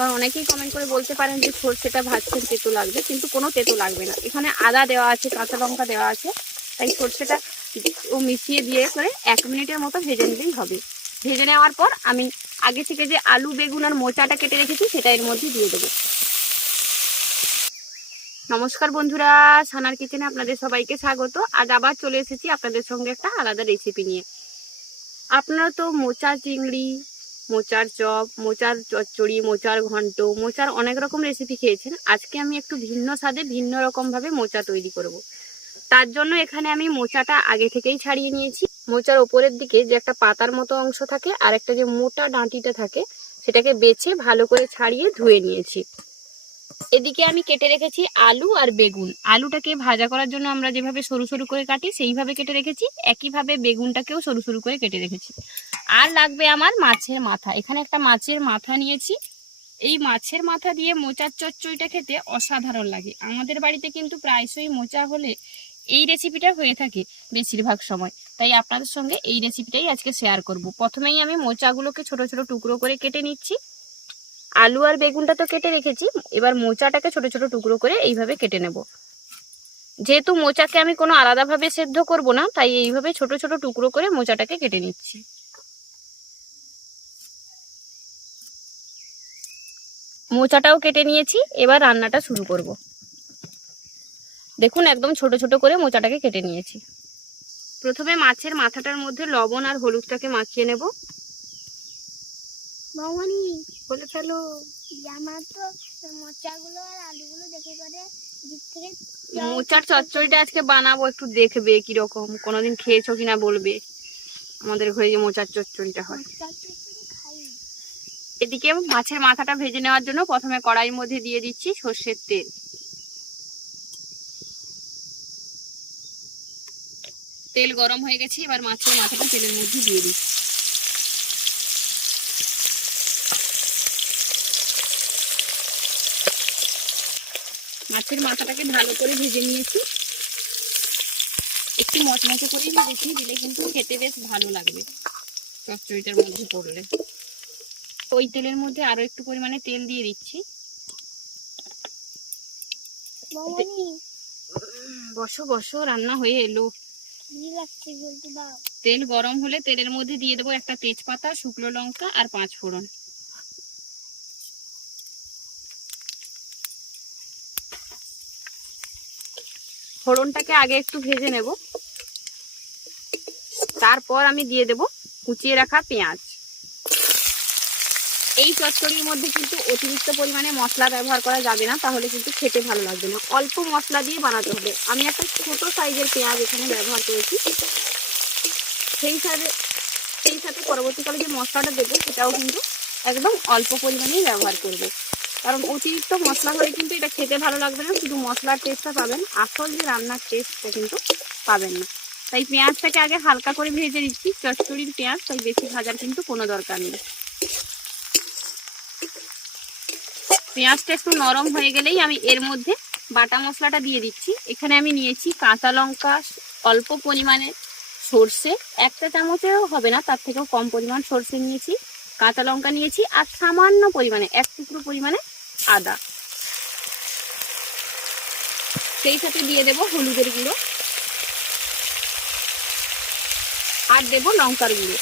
কারণ অনেকেই কমেন্ট করে বলতে পারেন যে সর্ষেটা ভাজছেন, তেতো লাগবে, কিন্তু কোনো তেতো লাগবে না। এখানে আদা দেওয়া আছে, কাঁচা লঙ্কা দেওয়া আছে, তাই সর্ষেটা ও মিশিয়ে দিয়ে করে এক মিনিটের মতো ভেজে নিলেই হবে। ভেজে নেওয়ার পর আমি আগে থেকে যে আলু, বেগুন আর মোচাটা কেটে রেখেছি, সেটা এর মধ্যে দিয়ে দেবো। নমস্কার বন্ধুরা, সানার কিচেনে আপনাদের সবাইকে স্বাগত। আজ আবার চলে এসেছি আপনাদের সঙ্গে একটা আলাদা রেসিপি নিয়ে। আপনারা তো মোচা, চিংড়ি মোচার চপ, মোচার চচ্চড়ি, মোচার ঘন্ট, মোচার অনেক রকম রেসিপি খেয়েছেন। আজকে আমি একটু ভিন্ন স্বাদে ভিন্ন রকম ভাবে মোচা তৈরি করব। তার জন্য এখানে আমি মোচাটা আগে থেকেই ছাড়িয়ে নিয়েছি। মোচার ওপরের দিকে যে একটা পাতার মতো অংশ থাকে আর একটা যে মোটা ডাঁটিটা থাকে, সেটাকে বেছে ভালো করে ছাড়িয়ে ধুয়ে নিয়েছি। এদিকে আমি কেটে রেখেছি আলু আর বেগুন। আলুটাকে ভাজা করার জন্য আমরা যেভাবে সরু সরু করে কাটি, সেইভাবে কেটে রেখেছি। একইভাবে বেগুনটাকেও সরু সরু করে কেটে রেখেছি। আর লাগবে আমার মাছের মাথা। এখানে একটা মাছের মাথা নিয়েছি। এই মাছের মাথা দিয়ে মোচার চচ্চড়িটা খেতে অসাধারণ লাগে। আমাদের বাড়িতে কিন্তু প্রায়শই মোচা হলে এই রেসিপিটা হয়ে থাকে বেশিরভাগ সময়। তাই আপনাদের সঙ্গে এই রেসিপিটাই আজকে শেয়ার করব। প্রথমেই আমি মোচাগুলোকে ছোট ছোট টুকরো করে কেটে নিচ্ছি। আলু আর বেগুনটা তো কেটে রেখেছি। এবার মোচাটাকে ছোট ছোট টুকরো করে এইভাবে কেটে নেব। যেহেতু মোচাকে আমি কোনো আলাদাভাবে সেদ্ধ করব না, তাই এইভাবে ছোট ছোট টুকরো করে মোচাটাকে কেটে নিচ্ছি। মোচাটাও কেটে নিয়েছি এবার রান্নাটা শুরু করব। দেখুন একদম ছোট ছোট করে মোচাটাকে কেটে নিয়েছি। প্রথমে মাছের মাথাটার মধ্যে লবণ আর হলুদটাকে মাখিয়ে নেব। বৌমনি বলে ফেলো। আমার তো মোচাগুলো আর আলুগুলো দেখে করে মোচার চচ্চড়িটা আজকে বানাবো একটু দেখবে কীরকম কোনোদিন খেয়েছো কিনা বলবে। আমাদের ঘরে যে মোচার চচ্চড়িটা হয়। এদিকে মাছের মাথাটা ভেজে নেওয়ার জন্য প্রথমে কড়াইয়ের মধ্যে দিয়ে দিচ্ছি সর্ষের তেল। তেল গরম হয়ে গেছে, এবার মাছের মাথাটা তেলের মধ্যে দিয়ে দিচ্ছি। মাছের মাথাটাকে ভালো করে ভেজে নিয়েছি। একটু মচমচে করেই ভেজেছি দিলে কিন্তু খেতে বেশ ভালো লাগবে, চচ্চড়িটার মধ্যে পড়লে। ওই তেলের মধ্যে আরও একটু পরিমাণে তেল দিয়ে দিচ্ছি। বসো বসো রান্না হয়ে এলো। তেল গরম হলে তেলের মধ্যে দিয়ে দেবো একটা তেজপাতা শুকনো লঙ্কা আর পাঁচ ফোড়ন। ফোড়নটাকে আগে একটু ভেজে নেব। তারপর আমি দিয়ে দেব কুচিয়ে রাখা পেঁয়াজ। এই চচ্চড়ির মধ্যে কিন্তু অতিরিক্ত পরিমাণে মশলা ব্যবহার করা যাবে না, তাহলে কিন্তু খেতে ভালো লাগবে না। অল্প মশলা দিয়ে বানাতে হবে। আমি একটা ছোট সাইজের পেঁয়াজ এখানে ব্যবহার করেছি। সেই সাথে সেই সাথে পরবর্তীকালে যে মশলাটা দেবো, সেটাও কিন্তু একদম অল্প পরিমাণেই ব্যবহার করব। কারণ অতিরিক্ত মশলা হলে কিন্তু এটা খেতে ভালো লাগবে না, শুধু মশলার টেস্টটা পাবেন। আসল যে রান্নার টেস্টটা কিন্তু পাবেন না। তাই পেঁয়াজটাকে আগে হালকা করে ভেজে দিচ্ছি চচ্চড়ির পেঁয়াজ তাই বেশি ভাজার কিন্তু কোনো দরকার নেই। পেঁয়াজটা একটু নরম হয়ে গেলেই আমি এর মধ্যে বাটা মশলাটা দিয়ে দিচ্ছি। এখানে আমি নিয়েছি কাঁচা লঙ্কা, অল্প পরিমাণে সর্ষে, একটা চামচেও হবে না, তার থেকেও কম পরিমাণ সর্ষে নিয়েছি, কাঁচা লঙ্কা নিয়েছি আর সামান্য পরিমাণে, এক টুকরো পরিমাণে আদা। সেই সাথে দিয়ে দেব হলুদের গুঁড়ো আর দেব লঙ্কার গুঁড়ো।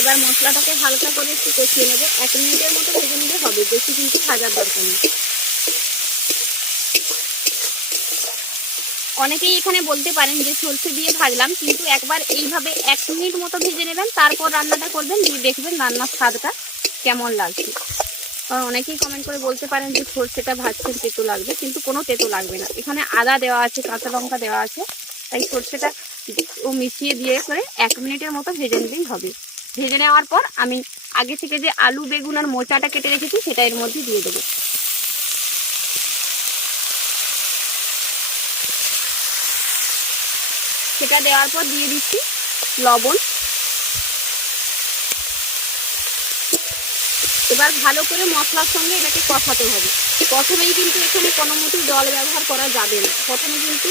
এবার মশলাটাকে হালকা করে একটু কষিয়ে নেব। এক মিনিটের মতো ভেজে নিলে হবে, বেশি কিন্তু ভাজার দরকার নেই। অনেকেই এখানে বলতে পারেন যে সর্ষে দিয়ে ভাজলাম, কিন্তু একবার এইভাবে এক মিনিট মতো ভেজে নেবেন, তারপর রান্নাটা করবেন, দিয়ে দেখবেন রান্নার স্বাদটা কেমন লাগছে। কারণ অনেকেই কমেন্ট করে বলতে পারেন যে সর্ষেটা ভাজছেন তেতো লাগবে, কিন্তু কোনো তেতো লাগবে না। এখানে আদা দেওয়া আছে, কাঁচা লঙ্কা দেওয়া আছে, তাই সর্ষেটা ও মিশিয়ে দিয়ে করে এক মিনিটের মতো ভেজে নিলেই হবে। ভেজে নেওয়ার পর আমি আগে থেকে যে আলু, বেগুন আর মোচাটা কেটে রেখেছি, সেটা এর মধ্যে দিয়ে দেবো। সেটা দেওয়ার পর দিয়ে দিচ্ছি লবণ। এবার ভালো করে মশলার সঙ্গে এটাকে কষাতে হবে। প্রথমেই কিন্তু এখানে কোনো মতো জল ব্যবহার করা যাবে না। প্রথমে কিন্তু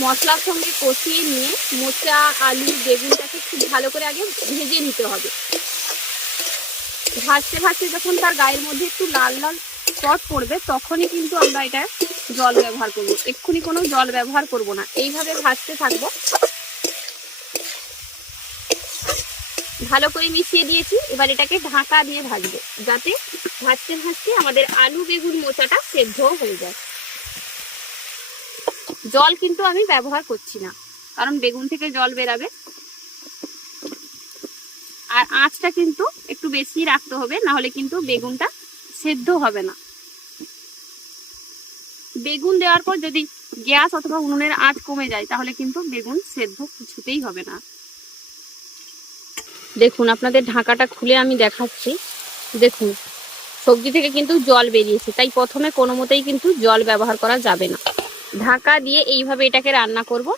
মশলার সঙ্গে কষিয়ে নিয়ে মোচা, আলু, বেগুনটাকে খুব ভালো করে আগে ভেজে নিতে হবে। ভাজতে ভাজতে যখন তার গায়ের মধ্যে একটু লাল লাল স্পট পড়বে, তখনই কিন্তু আমরা এটা জল ব্যবহার করব। এক্ষুনি কোনো জল ব্যবহার করব না। এইভাবে ভাজতে থাকব। ভালো করে মিশিয়ে দিয়েছি। এবার এটাকে ঢাকা দিয়ে ভাজবো, যাতে ভাজতে ভাজতে আমাদের আলু, বেগুন, মোচাটা সেদ্ধ হয়ে যায়। জল কিন্তু আমি ব্যবহার করছি না, কারণ বেগুন থেকে জল বেরাবে। আর আঁচটা কিন্তু একটু বেশি রাখতে হবে না হলে কিন্তু বেগুনটা সেদ্ধ হবে না। বেগুন দেওয়ার পর যদি গ্যাস অথবা উনুনের আঁচ কমে যায়, তাহলে কিন্তু বেগুন সেদ্ধ কিছুতেই হবে না। দেখুন, আপনাদের ঢাকাটা খুলে আমি দেখাচ্ছি। দেখুন, সবজি থেকে কিন্তু জল বেরিয়েছে, তাই প্রথমে কোনো মতেই কিন্তু জল ব্যবহার করা যাবে না। ঢাকা দিয়ে এইভাবে এটাকে রান্না করব।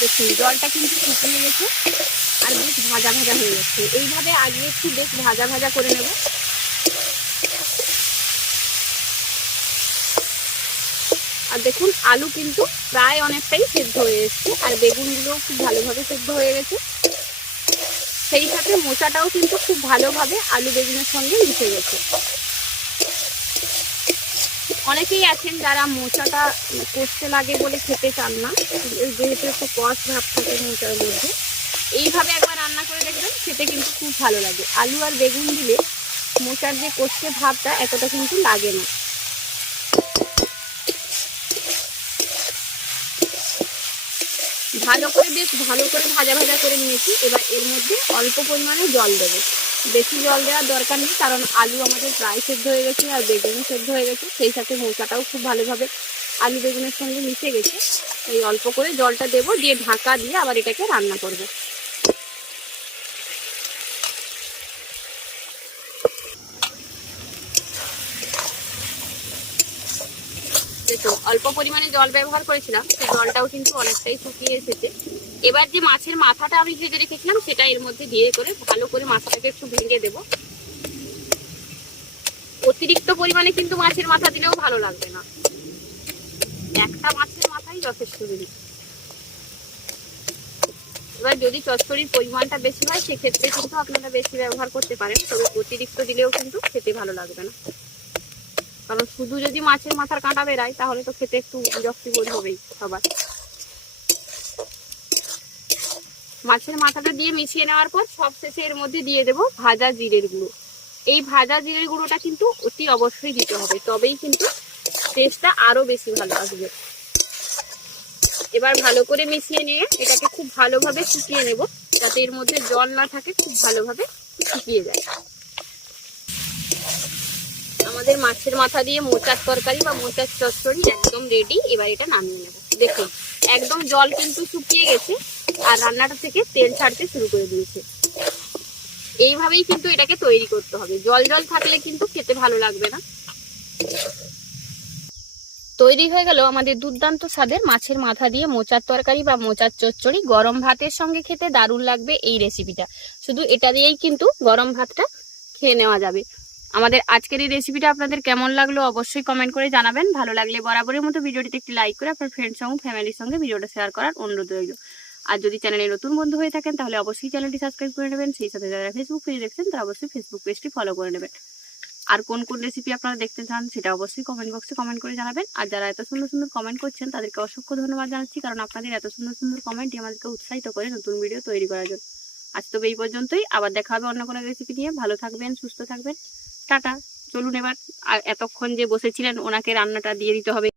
দেখুন, জলটা কিন্তু শুকিয়ে গেছে আর বেশ ভাজা ভাজা হয়ে যাচ্ছে। এইভাবে আগে একটু বেশ ভাজা ভাজা করে নেব। আর দেখুন, আলু কিন্তু প্রায় অনেকটাই সেদ্ধ হয়ে এসছে আর বেগুনগুলোও খুব ভালোভাবে সেদ্ধ হয়ে গেছে। সেই সাথে মোচাটাও কিন্তু খুব ভালোভাবে আলু বেগুনের সঙ্গে মিশে গেছে। অনেকেই আছেন যারা মোচাটা কষতে লাগে বলে খেতে চান না, যেহেতু একটু কষ ভাব থাকে মোচার মধ্যে। এইভাবে একবার রান্না করে দেখবেন, খেতে কিন্তু খুব ভালো লাগে। আলু আর বেগুন দিলে মোচার যে কষতে ভাবটা, এতটা কিন্তু লাগে না। ভালো করে বেশ ভালো করে ভাজা ভাজা করে নিয়েছি, এবার এর মধ্যে অল্প পরিমাণে জল দেবো। বেশি জল দেওয়ার দরকার নেই, কারণ আলু আমাদের প্রায় সেদ্ধ হয়ে গেছে আর বেগুনও সেদ্ধ হয়ে গেছে। সেই সাথে মোচাটাও খুব ভালোভাবে আলু বেগুনের সঙ্গে মিশে গেছে। এই অল্প করে জলটা দেবো, দিয়ে ঢাকা দিয়ে আবার এটাকে রান্না করব। অল্প পরিমাণে জল ব্যবহার করেছিলাম, সেই জলটাও কিন্তু অনেকটাই শুকিয়ে এসেছে। এবার যে মাছের মাথাটা আমি ভেজে রেখেছিলাম, সেটা এর মধ্যে দিয়ে করে ভালো করে মাথাটাকে একটু ভেঙে দেবো। অতিরিক্ত পরিমাণে কিন্তু মাছের মাথা দিলেও ভালো লাগবে না। একটা মাছের মাথাই যথেষ্ট দিলি এবার যদি চচ্চড়ির পরিমাণটা বেশি হয়, সেক্ষেত্রে কিন্তু আপনারা বেশি ব্যবহার করতে পারেন, তবে অতিরিক্ত দিলেও কিন্তু খেতে ভালো লাগবে না। কারণ শুধু যদি মাছের মাথার কাঁটা বেরায়, তাহলে তো খেতে একটু বিরক্তি বোধ হবেই সবার। মাছের মাথাটা দিয়ে মিশিয়ে নেওয়ার পর সব শেষে এর মধ্যে দিয়ে দেব ভাজা জিরের গুঁড়ো। এই ভাজা জিরের গুঁড়োটা কিন্তু অতি অবশ্যই দিতে হবে, তবেই কিন্তু টেস্টটা আরও বেশি ভালো আসবে। এবার ভালো করে মিশিয়ে নিয়ে এটাকে খুব ভালোভাবে শুকিয়ে নেব, যাতে এর মধ্যে জল না থাকে, খুব ভালোভাবে শুকিয়ে যায়। আমাদের মাছের মাথা দিয়ে মোচার তরকারি বা মোচার চচ্চড়ি একদম রেডি এবার এটা নামিয়ে নেব। দেখুন, একদম জল কিন্তু শুকিয়ে গেছে। আর রান্নাটা থেকে তেল ছাড়তে শুরু করে দিয়েছে। এইভাবেই কিন্তু এটাকে তৈরি করতে হবে। জল জল থাকলে কিন্তু খেতে ভালো লাগবে না। তৈরি হয়ে গেল আমাদের দুর্দান্ত স্বাদের মাছের মাথা দিয়ে মোচার তরকারি বা মোচার চচ্চড়ি। গরম ভাতের সঙ্গে খেতে দারুণ লাগবে এই রেসিপিটা শুধু এটা দিয়েই কিন্তু গরম ভাতটা খেয়ে নেওয়া যাবে। আমাদের আজকের এই রেসিপিটা আপনাদের কেমন লাগল অবশ্যই কমেন্ট করে জানাবেন। ভালো লাগলে বরাবরের মতো ভিডিওটিতে একটি লাইক করে আপনার ফ্রেন্ড সঙ্গে ফ্যামিলির সঙ্গে ভিডিওটা শেয়ার করার অনুরোধ রইল। আর যদি চ্যানেলে নতুন বন্ধু হয়ে থাকেন, তাহলে অবশ্যই চ্যানেলটি সাবস্ক্রাইব করে নেবেন। সেই সাথে যারা ফেসবুক পেজ দেখছেন, তারা অবশ্যই ফেসবুক পেজটি ফলো করে নেবেন। আর কোন কোন রেসিপি আপনারা দেখতে চান, সেটা অবশ্যই কমেন্ট বক্সে কমেন্ট করে জানাবেন। আর যারা এত সুন্দর সুন্দর কমেন্ট করছেন, তাদেরকে অসংখ্য ধন্যবাদ জানাচ্ছি, কারণ আপনাদের এত সুন্দর সুন্দর কমেন্টই আমাদেরকে উৎসাহিত করে নতুন ভিডিও তৈরি করার জন্য। আজ তবে এই পর্যন্তই, আবার দেখা হবে অন্য কোনো রেসিপি নিয়ে। ভালো থাকবেন, সুস্থ থাকবেন। টাটা। চলুন এবার, আর এতক্ষণ যে বসেছিলেন, ওনাকে রান্নাটা দিয়ে দিতে হবে।